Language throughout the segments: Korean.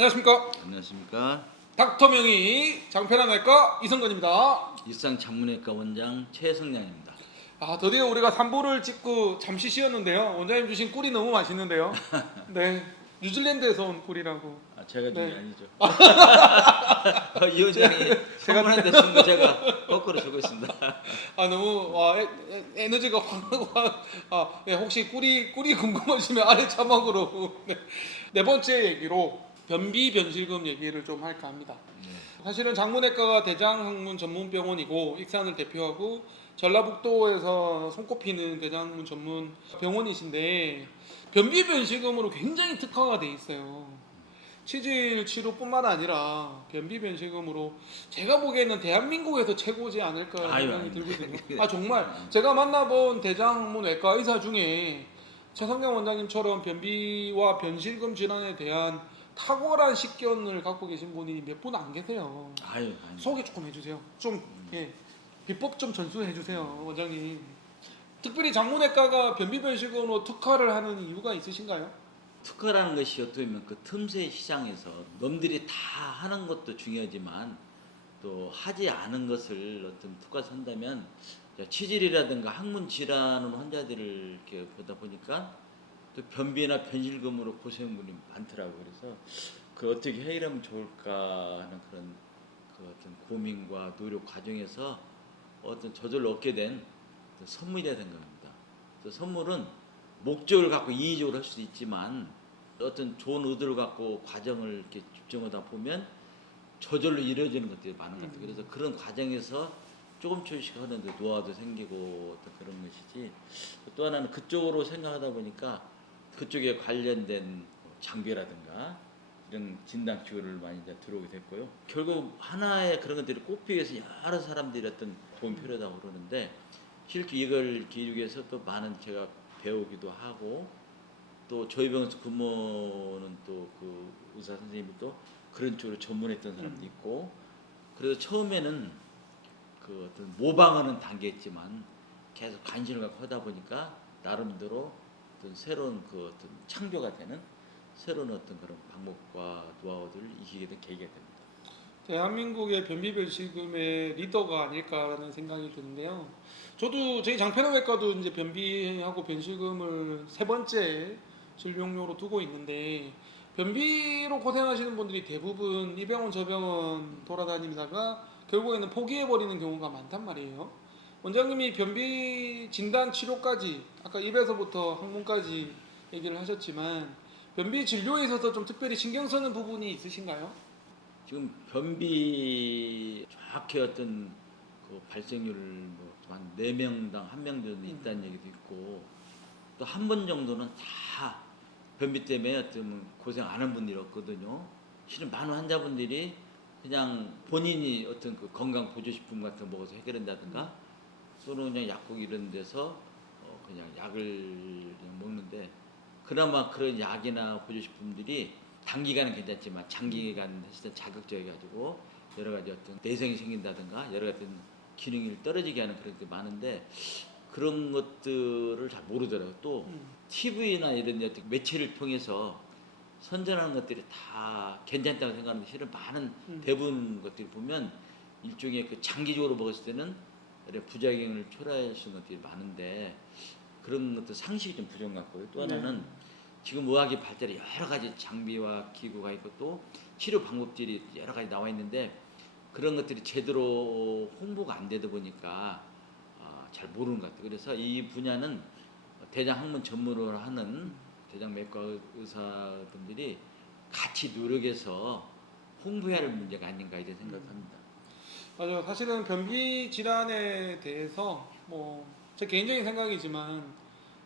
안녕하십니까. 안녕하십니까. 닥터명의 장편한외과 이성건입니다. 일상장문외과 원장 최성량입니다. 드디어 우리가 3부를 찍고 잠시 쉬었는데요. 원장님 주신 꿀이 너무 맛있는데요. 네, 뉴질랜드에서 온 꿀이라고. 제가 준 게 네. 아니죠. 이 원장이 선물한테 준 거 제가 거꾸로 주고 있습니다. 너무 에너지가 확. 네, 혹시 꿀이 궁금하시면 아래 자막으로. 네 번째 얘기로 변비 변실금 얘기를 좀 할까 합니다. 사실은 장문외과가 대장학문 전문병원이고 익산을 대표하고 전라북도에서 손꼽히는 대장학문 전문 병원이신데 변비 변실금으로 굉장히 특화가 돼 있어요. 치질 치료뿐만 아니라 변비 변실금으로 제가 보기에는 대한민국에서 최고지 않을까 생각이 들거든요. 정말 제가 만나본 대장학문 외과 의사 중에 최성량 원장님처럼 변비와 변실금 질환에 대한 탁월한 식견을 갖고 계신 분이 몇 분 안 계세요. 소개 조금 해주세요. 좀 비법 좀 전수해 주세요, 원장님. 특별히 장문외과가 변비 변실금으로 특화를 하는 이유가 있으신가요? 특허라는 것이 어떻게 보면 그 틈새 시장에서 남들이 다 하는 것도 중요하지만 또 하지 않은 것을 어떤 특화 선다면 치질이라든가 항문 질환 환자들을 이렇게 보다 보니까 또 변비나 변실금으로 고생하는 분이 많더라고요. 그래서 그 어떻게 해결하면 좋을까 하는 그런 그 어떤 고민과 노력 과정에서 어떤 저절로 얻게 된 선물이라든가 합니다. 선물은 목적을 갖고 인위적으로 할 수도 있지만 어떤 좋은 의도를 갖고 과정을 이렇게 집중하다 보면 저절로 이루어지는 것들이 많은 것 같아요. 그래서 그런 과정에서 조금씩 하는데 노하우도 생기고 또 그런 것이지. 또 하나는 그쪽으로 생각하다 보니까 그쪽에 관련된 장비라든가 이런 진단 기구를 많이 이제 들어오게 됐고요. 결국 하나의 그런 것들이 꼽기 위해서 여러 사람들이 어떤 도움이 필요하다고 그러는데 실제 이걸 기르기 위해서 또 많은 제가 배우기도 하고 또 저희 병원에서 근무는 또 그 의사 선생님이 또 그런 쪽으로 전문했던 사람도 있고 그래서 처음에는 그 어떤 모방하는 단계였지만 계속 관심을 갖고 하다 보니까 나름대로 어떤 새로운 그 어떤 창조가 되는 새로운 어떤 그런 방법과 노하우들을 익히게 된 계기가 됩니다. 대한민국의 변비 변실금의 리더가 아닐까라는 생각이 드는데요. 저도 저희 장편외과도 이제 변비하고 변실금을 세 번째 진료용으로 두고 있는데 변비로 고생하시는 분들이 대부분 이 병원 저 병원 돌아다니다가 결국에는 포기해버리는 경우가 많단 말이에요. 원장님이 변비 진단 치료까지 아까 입에서부터 항문까지 얘기를 하셨지만 변비 진료에 있어서 좀 특별히 신경 쓰는 부분이 있으신가요? 지금 변비 정확히 어떤 그 발생률을 뭐한 4명당 1명 정도 있다는 얘기도 있고 또 한 번 정도는 다 변비 때문에 어떤 고생 안 한 분들이 없거든요. 실은 많은 환자분들이 그냥 본인이 어떤 그 건강 보조식품 같은 거 먹어서 해결한다든가 또는 그냥 약국 이런 데서 그냥 약을 그냥 먹는데 그나마 그런 약이나 보조식품들이 단기간은 괜찮지만 장기간 했을 때 자극적이가지고 여러 가지 어떤 내성이 생긴다든가 여러 가지 기능이 떨어지게 하는 그런 게 많은데 그런 것들을 잘 모르더라고요. 또 TV나 이런 매체를 통해서 선전하는 것들이 다 괜찮다고 생각하는데 실은 많은 대부분 것들을 보면 일종의 그 장기적으로 먹었을 때는 부작용을 초래할 수 있는 것들이 많은데 그런 것도 상식이 좀 부족 같고요. 또 하나는 지금 의학이 발달해 여러 가지 장비와 기구가 있고 또 치료 방법들이 여러 가지 나와 있는데 그런 것들이 제대로 홍보가 안 되다 보니까 잘 모르는 것 같아요. 그래서 이 분야는 대장학문 전문으로 하는 대장내과 의사분들이 같이 노력해서 홍보해야 할 문제가 아닌가 이런 생각합니다. 맞아요. 사실은 변비 질환에 대해서 제 개인적인 생각이지만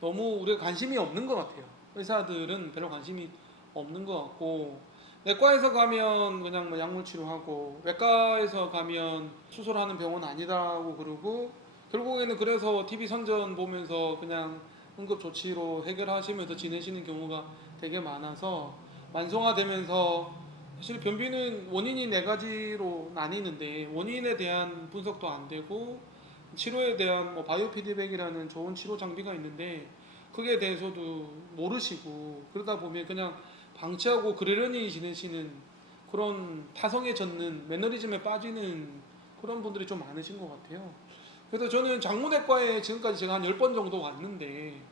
너무 우리가 관심이 없는 것 같아요. 의사들은 별로 관심이 없는 것 같고 내과에서 가면 그냥 약물 치료하고 외과에서 가면 수술하는 병원 아니다고 그러고 결국에는 그래서 TV 선전 보면서 그냥 응급조치로 해결하시면서 지내시는 경우가 되게 많아서 만성화되면서 사실 변비는 원인이 네 가지로 나뉘는데 원인에 대한 분석도 안 되고 치료에 대한 바이오 피드백이라는 좋은 치료 장비가 있는데 그게 대해서도 모르시고 그러다 보면 그냥 방치하고 그러려니 지내시는 그런 타성에 젖는 매너리즘에 빠지는 그런 분들이 좀 많으신 것 같아요. 그래서 저는 장문외과에 지금까지 제가 한 10번 정도 왔는데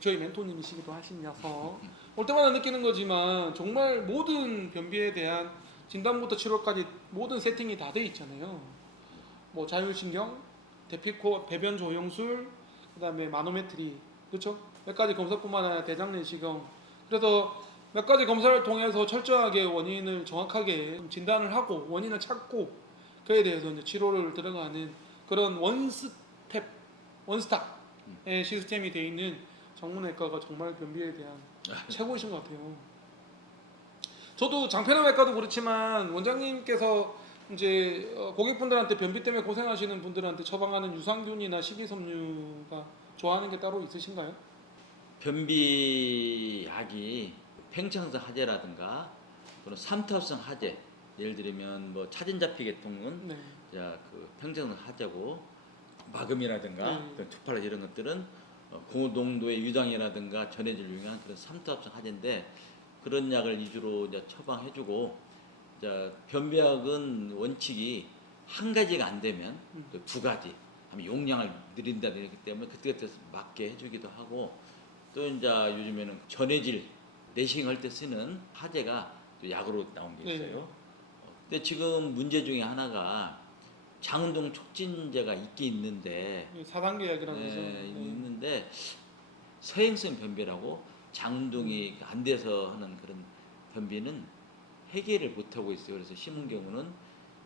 저희 멘토님이시기도 하시면서 올 때마다 느끼는 거지만 정말 모든 변비에 대한 진단부터 치료까지 모든 세팅이 다 돼 있잖아요. 뭐 자율신경, 대피코, 배변 조영술, 그다음에 마노메트리, 그렇죠? 몇 가지 검사뿐만 아니라 대장 내시경. 그래서 몇 가지 검사를 통해서 철저하게 원인을 정확하게 진단을 하고 원인을 찾고 그에 대해서 이제 치료를 들어가는 그런 원스텝, 원스톱의 시스템이 돼 있는 정문외과가 정말 변비에 대한 최고이신 것 같아요. 저도 장편외과도 그렇지만 원장님께서 이제 고객분들한테 변비 때문에 고생하시는 분들한테 처방하는 유산균이나 식이섬유가 좋아하는 게 따로 있으신가요? 변비약이 팽창성 하재라든가 그런 삼투압성 하재, 예를 들면 뭐 차진자피계통은 네. 그 팽창성 하재고 마금이라든가 네. 투팔 이런 것들은 고농도의 유당이라든가 전해질 유용한 그런 삼투압성 하재인데 그런 약을 위주로 이제 처방해주고 변비약은 원칙이 한 가지가 안 되면 그 두 가지, 아니면 용량을 늘린다든지 그렇기 때문에 그때 맞게 해주기도 하고 또 이제 요즘에는 전해질 내시경 할 때 쓰는 하재가 또 약으로 나온 게 있어요. 네. 근데 지금 문제 중에 하나가 장운동 촉진제가 있긴 있는데 4단계 약이라는 거죠. 있는데 서행성 변비라고 장운동이 안 돼서 하는 그런 변비는 해결을 못 하고 있어요. 그래서 심한 경우는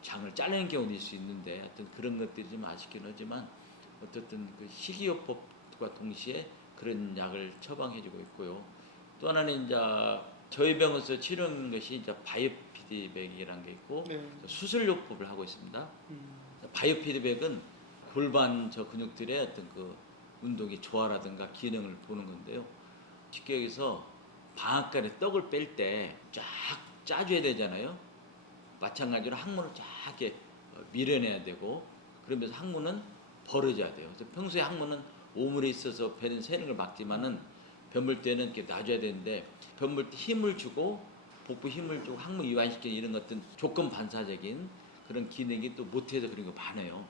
장을 잘리는 경우도 있을 수 있는데 하여튼 그런 것들이 좀 아쉽긴 하지만 어쨌든 그 식이요법과 동시에 그런 약을 처방해주고 있고요. 또 하나는 이제 저희 병원에서 치료하는 것이 이제 바이오피드백이라는 게 있고 네. 수술요법을 하고 있습니다. 음. 바이오피드백은 골반 저 근육들의 어떤 그 운동의 조화라든가 기능을 보는 건데요. 쉽게 여기서 방앗간에 떡을 뺄 때 쫙 짜줘야 되잖아요. 마찬가지로 항문을 쫙 이렇게 밀어내야 되고 그러면서 항문은 벌어져야 돼요. 그래서 평소에 항문은 오물에 있어서 배는 새는 걸 막지만은 변 물 때는 이렇게 놔줘야 되는데 변 물 때 힘을 주고 복부 힘을 주고 항문 이완시키는 이런 것들 조건 반사적인 그런 기능이 또 못해서 그런 거 많아요.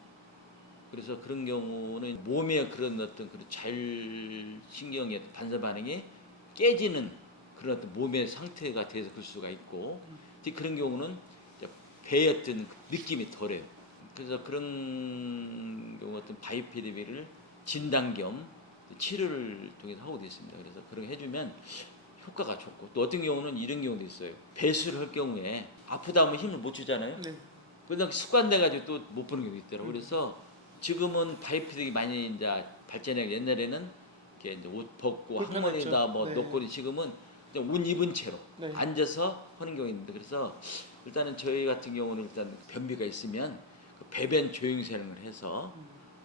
그래서 그런 경우는 몸의 그런 어떤 그런 자율신경의 반사 반응이 깨지는 그런 어떤 몸의 상태가 돼서 그럴 수가 있고 특히 그런 경우는 배의 어떤 느낌이 덜해요. 그래서 그런 경우 어떤 바이오피드백을 진단 겸 치료를 통해서 하고 있습니다. 그래서 그렇게 해주면 효과가 좋고 또 어떤 경우는 이런 경우도 있어요. 배수를 할 경우에 아프다 하면 힘을 못 주잖아요. 네. 그러다 습관돼가지고 또 못 보는 경우도 있더라고요. 그래서 지금은 바이오피드백이 많이 이제 발전해 옛날에는 이렇게 이제 옷 벗고 불편했죠. 항문에다 뭐 네. 놓고 지금은 그냥 옷 입은 채로 네. 앉아서 하는 경우 있는데 그래서 일단은 저희 같은 경우는 일단 변비가 있으면 그 배변 조영사를 해서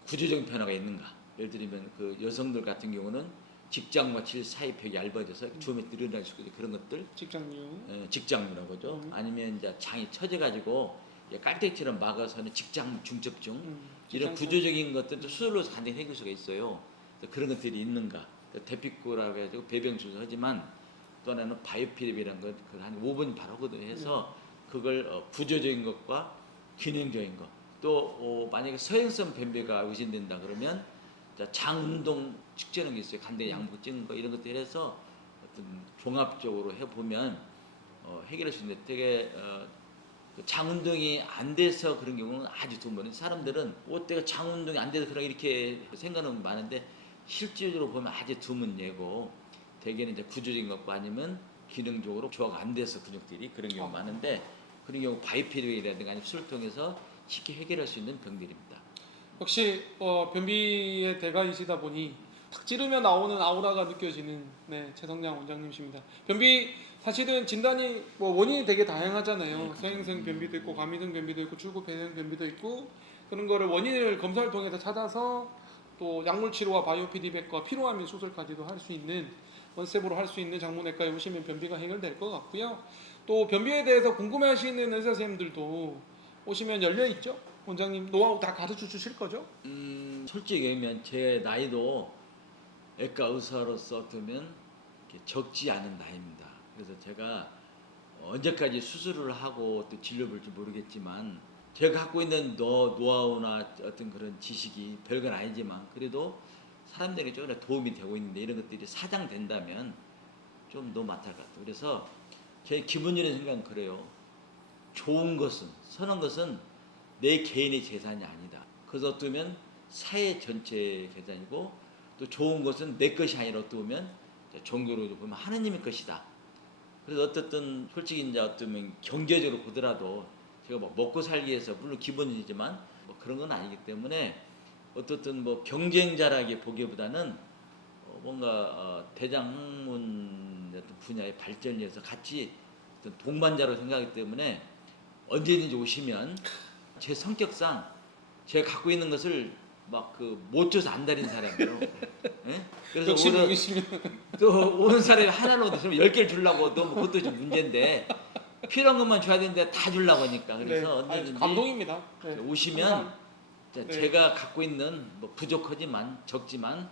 구조적인 변화가 있는가. 예를 들면 그 여성들 같은 경우는 직장과 질 사이벽이 얇아져서 주름이 늘어날 수 있고 그런 것들 직장류. 직장류라고 하죠. 아니면 이제 장이 처져가지고 깔때기처럼 막아서는 직장 중첩증 이런 직장 구조적인 것들도 수술로 간단히 해결 수가 있어요. 그런 것들이 있는가. 대피코라고 해가지고 배변 수술하지만 또 하나는 바이오피드백이라는 걸 한 5분 바로 하거든요. 해서 그걸 구조적인 것과 기능적인 것. 또 만약에 서행성 변비가 의심된다 그러면 장 운동 측정하는 게 있어요. 간단히 양복 찍는 거 이런 것들 해서 어떤 종합적으로 해보면 해결할 수 있는데 되게 장 운동이 안 돼서 그런 경우는 아주 드문. 사람들은 내가 장 운동이 안 돼서 그런 이렇게 생각은 많은데 실질적으로 보면 아주 드문 예고 대개는 이제 구조적인 것과 아니면 기능적으로 조화가 안 돼서 근육들이 그런 경우 많은데 그런 경우 바이오피드백이라든가 아니면 수술을 통해서 쉽게 해결할 수 있는 병들입니다. 역시 변비의 대가이시다 보니 탁 찌르면 나오는 아우라가 느껴지는 최성장 원장님이십니다. 변비 사실은 진단이 원인이 되게 다양하잖아요. 서행성 변비도 있고 과민성 변비도 있고 출구폐성 변비도 있고 그런 거를 원인을 검사를 통해서 찾아서 또 약물 치료와 바이오피드백과 필요하면 수술까지도 할 수 있는 원스텝으로 할 수 있는 장문외과에 오시면 변비가 해결될 것 같고요. 또 변비에 대해서 궁금해하시는 의사 선생님들도 오시면 열려 있죠. 원장님 노하우 다 가르쳐 주실 거죠? 솔직히 얘기하면 제 나이도 외과 의사로서 뜨면 적지 않은 나이입니다. 그래서 제가 언제까지 수술을 하고 또 진료 볼지 모르겠지만 제가 갖고 있는 노하우나 어떤 그런 지식이 별건 아니지만 그래도 사람들에게 조금 도움이 되고 있는데 이런 것들이 사장된다면 좀 너무 많을 것 같아요. 그래서 제 기본적인 생각은 그래요. 좋은 것은, 선한 것은 내 개인의 재산이 아니다. 그래서 어떻게 보면 사회 전체의 재산이고 또 좋은 것은 내 것이 아니라 어떻게 보면 종교로 보면 하느님의 것이다. 그래서 어떻든 솔직히 이제 어쩌면 경제적으로 보더라도 제가 뭐 먹고 살기 위해서 물론 기본이지만 뭐 그런 건 아니기 때문에 어떻든 뭐 경쟁자라기 보기보다는 뭔가 대장학문 어떤 분야의 발전을 위해서 같이 어떤 동반자로 생각하기 때문에 언제든지 오시면 제 성격상 제가 갖고 있는 것을 막 못 줘서 안 다린 사람이에요. 예? 그래서 욕심이 오늘 있으면 또 오는 사람이 하나로 있으면 10개를 주려고 또 뭐 그것도 좀 문제인데 필요한 것만 줘야 되는데 다 주려고 하니까 그래서 네. 아니, 언제든지 감동입니다. 네. 오시면 항상, 네. 제가 갖고 있는 뭐 부족하지만 적지만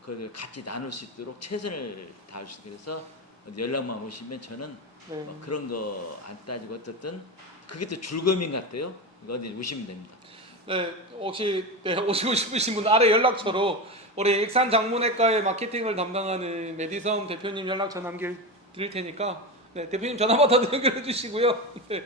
그걸 같이 나눌 수 있도록 최선을 다할 수 있어요. 그래서 연락만 오시면 저는 네. 뭐 그런 거 안 따지고 어떻든 그게 또 즐거움인 것 같아요. 어디 오시면 됩니다. 네, 혹시 오시고 싶으신 분 아래 연락처로 우리 익산 장문외과의 마케팅을 담당하는 메디섬 대표님 연락처 남길 드릴 테니까 네, 대표님 전화 받아도 연결해 주시고요. 네.